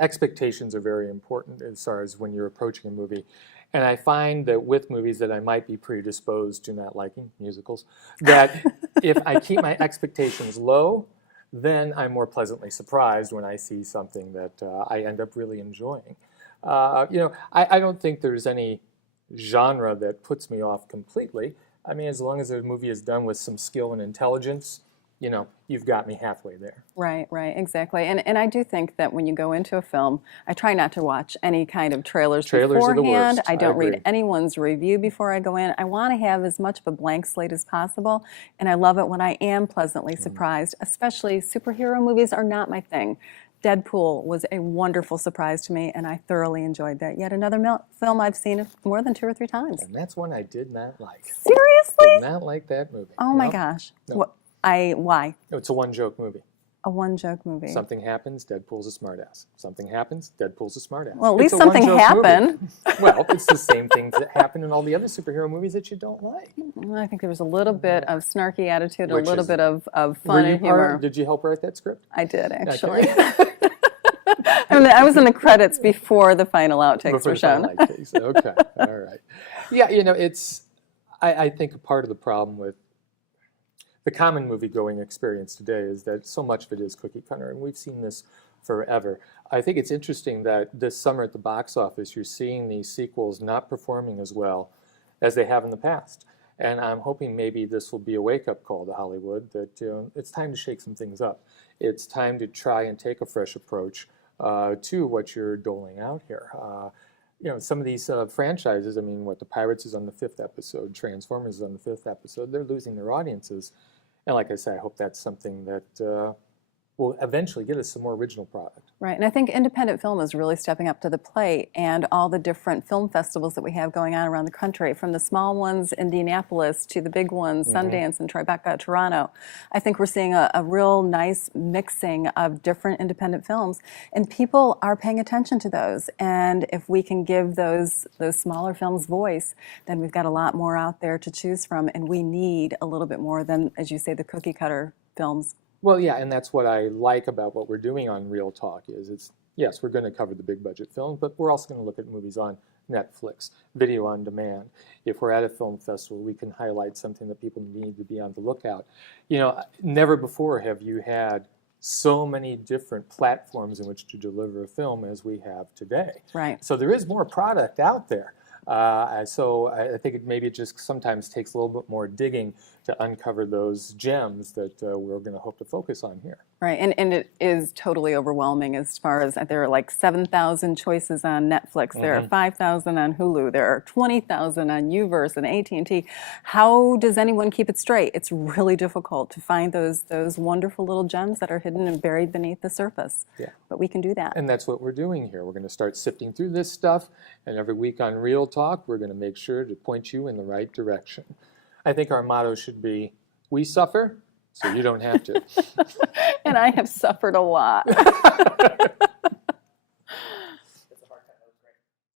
expectations are very important as far as when you're approaching a movie. And I find that with movies that I might be predisposed to not liking, musicals, that if I keep my expectations low, then I'm more pleasantly surprised when I see something that I end up really enjoying. I don't think there's any genre that puts me off completely. I mean, as long as the movie is done with some skill and intelligence, you've got me halfway there. Right, exactly. And I do think that when you go into a film, I try not to watch any kind of trailers beforehand. Are the worst. I don't read anyone's review before I go in. I want to have as much of a blank slate as possible, and I love it when I am pleasantly surprised, especially superhero movies are not my thing. Deadpool was a wonderful surprise to me, and I thoroughly enjoyed that. Yet another film I've seen more than 2 or 3 times. And that's one I did not like. Seriously? Did not like that movie. Oh my gosh. No. Why? It's a one-joke movie. A one-joke movie. Something happens, Deadpool's a smartass. Something happens, Deadpool's a smartass. Well, at least something happened. Well, it's the same things that happen in all the other superhero movies that you don't like. Well, I think there was a little bit of snarky attitude, a little bit of fun and humor. Did you help write that script? I did, actually. Okay. I was in the credits before the final outtakes were shown. Okay, all right. Yeah, I think a part of the problem with the common movie-going experience today is that so much of it is cookie cutter, and we've seen this forever. I think it's interesting that this summer at the box office, you're seeing these sequels not performing as well as they have in the past. And I'm hoping maybe this will be a wake-up call to Hollywood that it's time to shake some things up. It's time to try and take a fresh approach to what you're doling out here. Some of these franchises, the Pirates is on the 5th episode, Transformers is on the 5th episode, they're losing their audiences. And like I say, I hope that's something that will eventually get us some more original product. Right, and I think independent film is really stepping up to the plate, and all the different film festivals that we have going on around the country, from the small ones, Indianapolis, to the big ones, Sundance and Tribeca, Toronto. I think we're seeing a real nice mixing of different independent films, and people are paying attention to those. And if we can give those smaller films voice, then we've got a lot more out there to choose from, and we need a little bit more than, as you say, the cookie cutter films. Well, yeah, and that's what I like about what we're doing on Real Talk is yes, we're going to cover the big budget films, but we're also going to look at movies on Netflix, video on demand. If we're at a film festival, we can highlight something that people need to be on the lookout. Never before have you had so many different platforms in which to deliver a film as we have today. Right. So there is more product out there. So I think maybe it just sometimes takes a little bit more digging to uncover those gems that we're going to hope to focus on here. Right, and it is totally overwhelming as far as there are like 7,000 choices on Netflix, there are 5,000 on Hulu, there are 20,000 on Uverse and AT&T. How does anyone keep it straight? It's really difficult to find those wonderful little gems that are hidden and buried beneath the surface. Yeah. But we can do that. And that's what we're doing here. We're going to start sifting through this stuff, and every week on Real Talk, we're going to make sure to point you in the right direction. I think our motto should be, we suffer, so you don't have to. And I have suffered a lot.